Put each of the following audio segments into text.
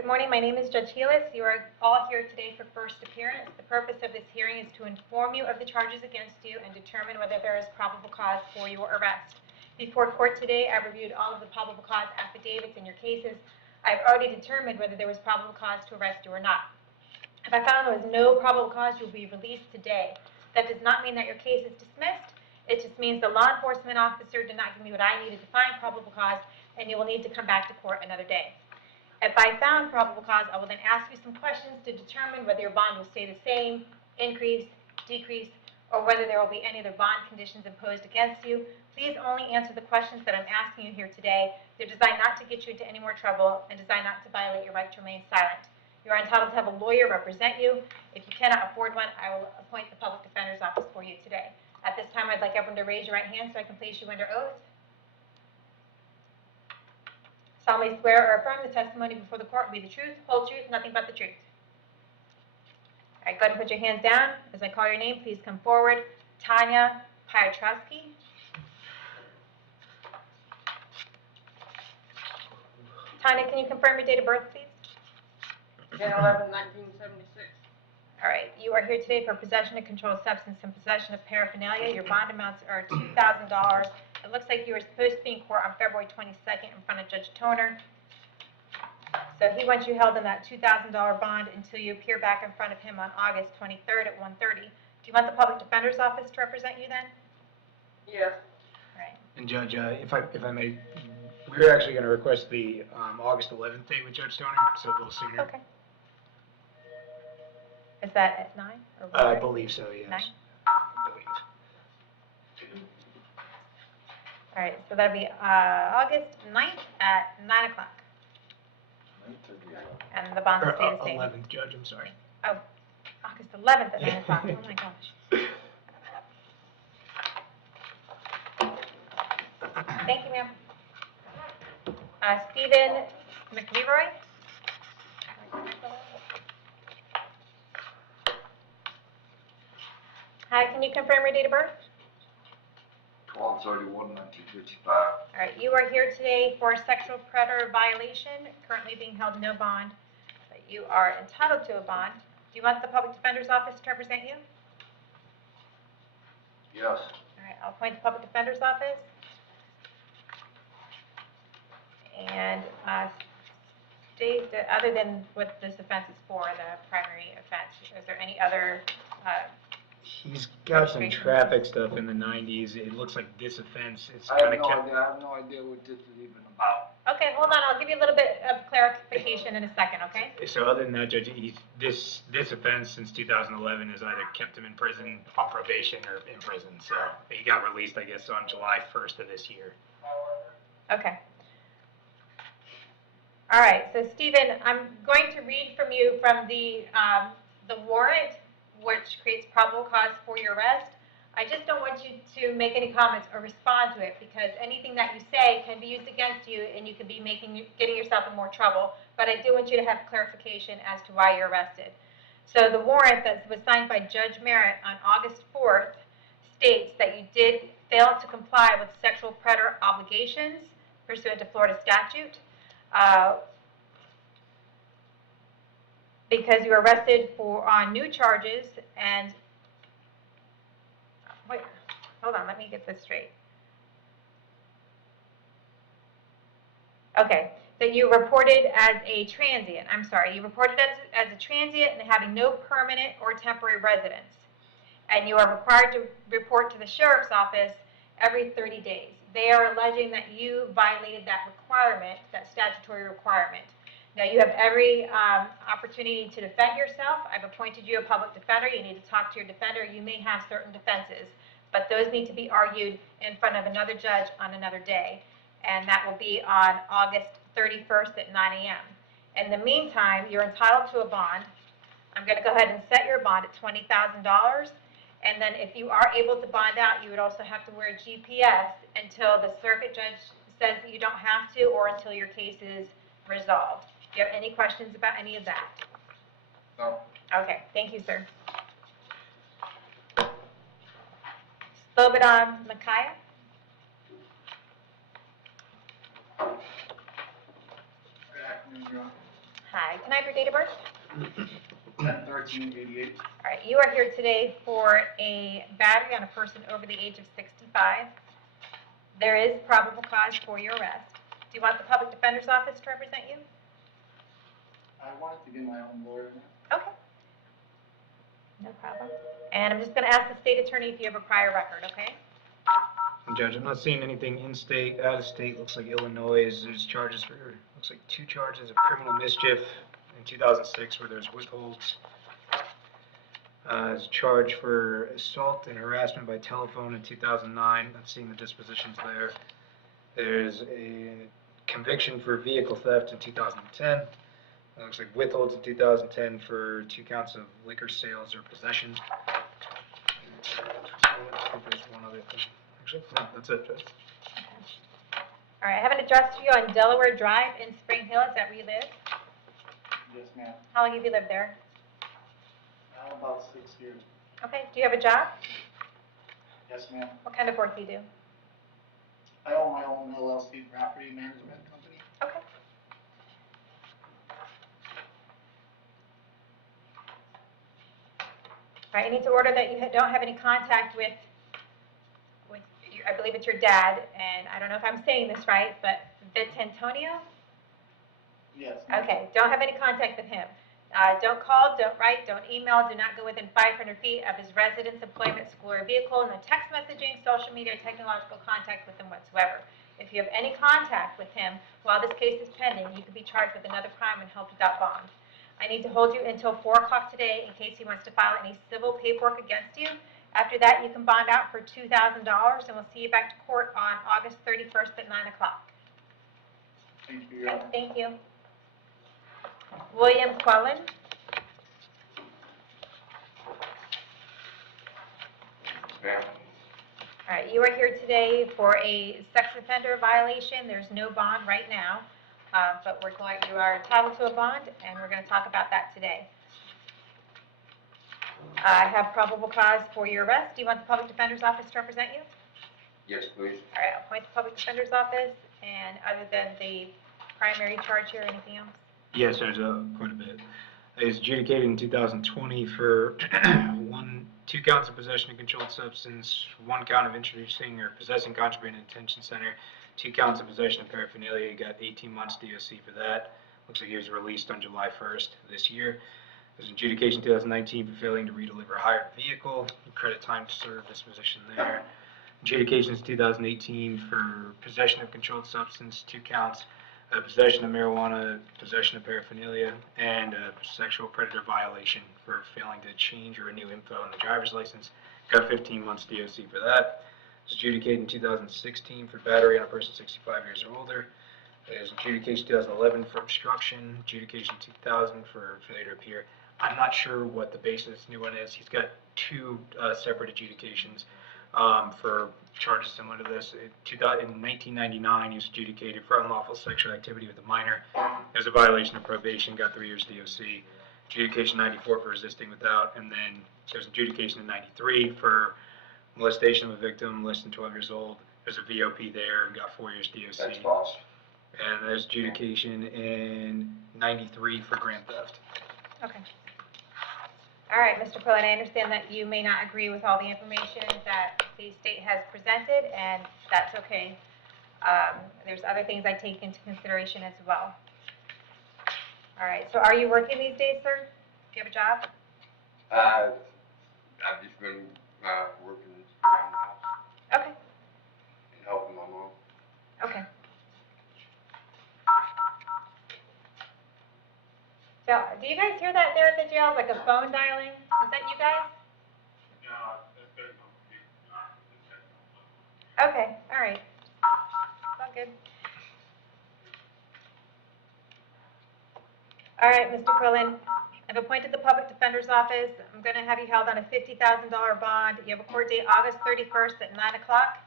Good morning. My name is Judge Healis. You are all here today for first appearance. The purpose of this hearing is to inform you of the charges against you and determine whether there is probable cause for your arrest. Before court today, I reviewed all of the probable cause affidavits in your cases. I've already determined whether there was probable cause to arrest you or not. If I found there was no probable cause, you'll be released today. That does not mean that your case is dismissed. It just means the law enforcement officer did not give me what I needed to find probable cause, and you will need to come back to court another day. If I found probable cause, I will then ask you some questions to determine whether your bond will stay the same, increase, decrease, or whether there will be any other bond conditions imposed against you. Please only answer the questions that I'm asking you here today. They're designed not to get you into any more trouble and designed not to violate your right to remain silent. You are entitled to have a lawyer represent you. If you cannot afford one, I will appoint the public defender's office for you today. At this time, I'd like everyone to raise your right hand so I can place you under oath. Solemnly swear or affirm the testimony before the court will be the truth, whole truth, nothing but the truth. All right, go ahead and put your hands down. As I call your name, please come forward. Tanya Piotrowski. Tanya, can you confirm your date of birth, please? 10/11/1976. All right, you are here today for possession of controlled substance and possession of paraphernalia. Your bond amounts are $2,000. It looks like you were supposed to be in court on February 22nd in front of Judge Toner. So he wants you held in that $2,000 bond until you appear back in front of him on August 23rd at 1:30. Do you want the public defender's office to represent you then? Yes. All right. And Judge, if I may, we're actually going to request the August 11th date with Judge Toner, so a little sooner. Okay. Is that at 9? Or I believe so, yes. 9? I believe. All right, so that'll be August 9th at 9 o'clock. And the bond will stay the same. 11th, Judge, I'm sorry. Oh, August 11th at 9 o'clock. Oh my gosh. Thank you, ma'am. Stephen McLeroy. Hi, can you confirm your date of birth? 12/31/1955. All right, you are here today for a sexual predator violation, currently being held no bond, but you are entitled to a bond. Do you want the public defender's office to represent you? Yes. All right, I'll appoint the public defender's office. And state that other than what this offense is for, the primary offense, is there any other He's got some traffic stuff in the 90s. It looks like this offense is I kind have of no idea. I have no idea what this is even about. Okay, hold on. I'll give you a little bit of clarification in a second, okay? So other than that, Judge, this offense since 2011 has either kept him in prison on probation or in prison. So he got released, I guess, on July 1st of this year. Okay. All right, so Stephen, I'm going to read from you from the warrant, which creates probable cause for your arrest. I just don't want you to make any comments or respond to it because anything that you say can be used against you and you could be getting yourself in more trouble. But I do want you to have clarification as to why you're arrested. So the warrant that was signed by Judge Merritt on August 4th states that you did fail to comply with sexual predator obligations pursuant to Florida statute. Because you were arrested on new charges and, wait, hold on, let me get this straight. Okay, so you reported as a transient, you reported as a transient and having no permanent or temporary residence. And you are required to report to the sheriff's office every 30 days. They are alleging that you violated that requirement, that statutory requirement. Now, you have every opportunity to defend yourself. I've appointed you a public defender. You need to talk to your defender. You may have certain defenses, but those need to be argued in front of another judge on another day, and that will be on August 31st at 9 a.m. In the meantime, you're entitled to a bond. I'm going to go ahead and set your bond at $20,000, and then if you are able to bond out, you would also have to wear GPS until the circuit judge says that you don't have to or until your case is resolved. Do you have any questions about any of that? No. Okay, thank you, sir. Slobodan Mikhail. Good afternoon, Your Honor. Hi, can I have your date of birth? 10/13/88. All right, you are here today for a battery on a person over the age of 65. There is probable cause for your arrest. Do you want the public defender's office to represent you? I wanted to get my own lawyer. Okay. No problem. And I'm just going to ask the state attorney if you have a prior record, okay? Judge, I'm not seeing anything in-state, out-of-state. Looks like Illinois there's charges for, looks like 2 charges of criminal mischief in 2006 where there's withholds. There's a charge for assault and harassment by telephone in 2009. I'm seeing the dispositions there. There's a conviction for vehicle theft in 2010. It looks like withholds in 2010 for 2 counts of liquor sales or possession. I think there's one other thing. Actually, no, that's it, Judge. All right, I have an address for you on Delaware Drive in Spring Hill. Is that where you live? Yes, ma'am. How long have you lived there? About 6 years. Okay, do you have a job? Yes, ma'am. What kind of work do you do? I own my own LLC property management company. Okay. All right, I need to order that you don't have any contact with your, I believe it's your dad, and I don't know if I'm saying this right, but Vicentonio? Yes, ma'am. Okay, don't have any contact with him. Don't call, don't write, don't email, do not go within 500 feet of his residence, employment, school, or vehicle, and no text messaging, social media, or technological contact with him whatsoever. If you have any contact with him while this case is pending, you could be charged with another crime and held without bond. I need to hold you until 4 o'clock today in case he wants to file any civil paperwork against you. After that, you can bond out for $2,000, and we'll see you back to court on August 31st at 9 o'clock. Thank you, Your Honor. Thank you. William Quellen. Ma'am. All right, you are here today for a sex offender violation. There's no bond right now, but you are entitled to a bond, and we're going to talk about that today. I have probable cause for your arrest. Do you want the public defender's office to represent you? Yes, please. All right, I'll appoint the public defender's office, and other than the primary charge here, anything else? Yes, there's quite a bit. It was adjudicated in 2020 for 2 counts of possession of controlled substance, 1 count of introducing or possessing contraband in detention center, 2 counts of possession of paraphernalia. He got 18 months DOC for that. Looks like he was released on July 1st this year. There's an adjudication in 2019 for failing to redeliver a hired vehicle. Credit time to serve disposition there. Adjudications 2018 for possession of controlled substance, 2 counts. Possession of marijuana, possession of paraphernalia, and a sexual predator violation for failing to change or renew info on the driver's license. Got 15 months DOC for that. It was adjudicated in 2016 for battery on a person 65 years or older. There's adjudication 2011 for obstruction, adjudication 2000 for failure to appear. I'm not sure what the basis of this new one is. He's got 2 separate adjudications for charges similar to this. In 1999, he was adjudicated for unlawful sexual activity with a minor. It was a violation of probation, got 3 years DOC. Adjudication 94 for resisting without, and then there's adjudication in 93 for molestation of a victim less than 12 years old. There's a VOP there, got 4 years DOC. That's false. And there's adjudication in 93 for grand theft. Okay. All right, Mr. Quillen, I understand that you may not agree with all the information that the state has presented, and that's okay. There's other things I take into consideration as well. All right, so are you working these days, sir? Do you have a job? I've just been working around the house Okay, and helping my mom. okay. So, do you guys hear that there at the jail, like a phone dialing? Is that you guys? Okay, all right. It's all good. All right, Mr. Quillen, I've appointed the public defender's office. I'm going to have you held on a $50,000 bond. You have a court date August 31st at 9 o'clock.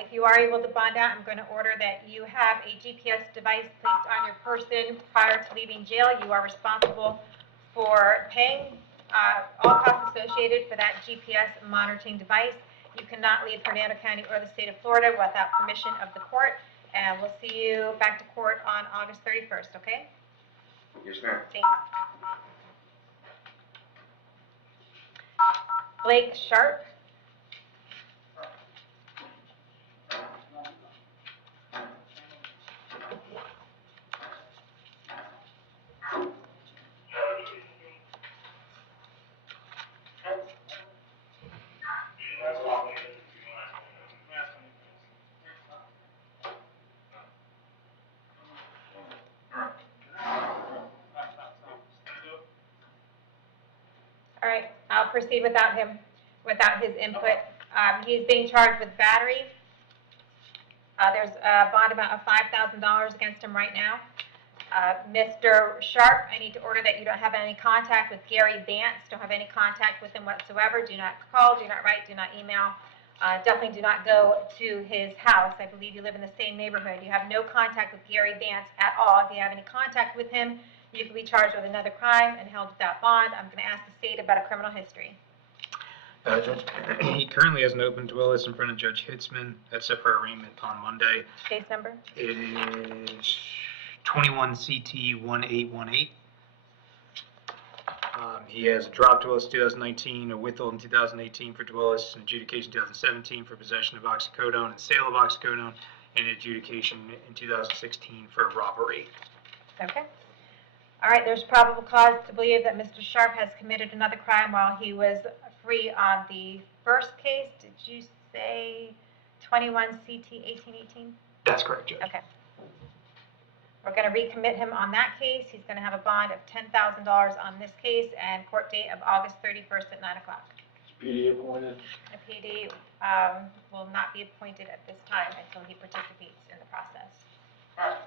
If you are able to bond out, I'm going to order that you have a GPS device placed on your person prior to leaving jail. You are responsible for paying all costs associated for that GPS monitoring device. You cannot leave Hernando County or the state of Florida without permission of the court. And we'll see you back to court on August 31st, okay? Yes, ma'am. Thanks. Blake Sharp. All right, I'll proceed without him, without his input. He's being charged with battery. There's a bond amount of $5,000 against him right now. Mr. Sharp, I need to order that you don't have any contact with Gary Vance, don't have any contact with him whatsoever. Do not call, do not write, do not email. Definitely do not go to his house. I believe you live in the same neighborhood. You have no contact with Gary Vance at all. If you have any contact with him, you can be charged with another crime and held without bond. I'm going to ask the state about a criminal history. Judge, he currently has an open dwell list in front of Judge Hitzman. That's up for arraignment on Monday. Case number? It is 21 CT 1818. He has a drop dwell list 2019, a withhold in 2018 for dwell list, an adjudication 2017 for possession of oxycodone and sale of oxycodone, and an adjudication in 2016 for robbery. Okay. All right, there's probable cause to believe that Mr. Sharp has committed another crime while he was free on the first case. Did you say 21 CT 1818? That's correct, Judge. Okay. We're going to recommit him on that case. He's going to have a bond of $10,000 on this case and court date of August 31st at 9 o'clock. Is PD appointed? The PD will not be appointed at this time until he participates in the process. All right.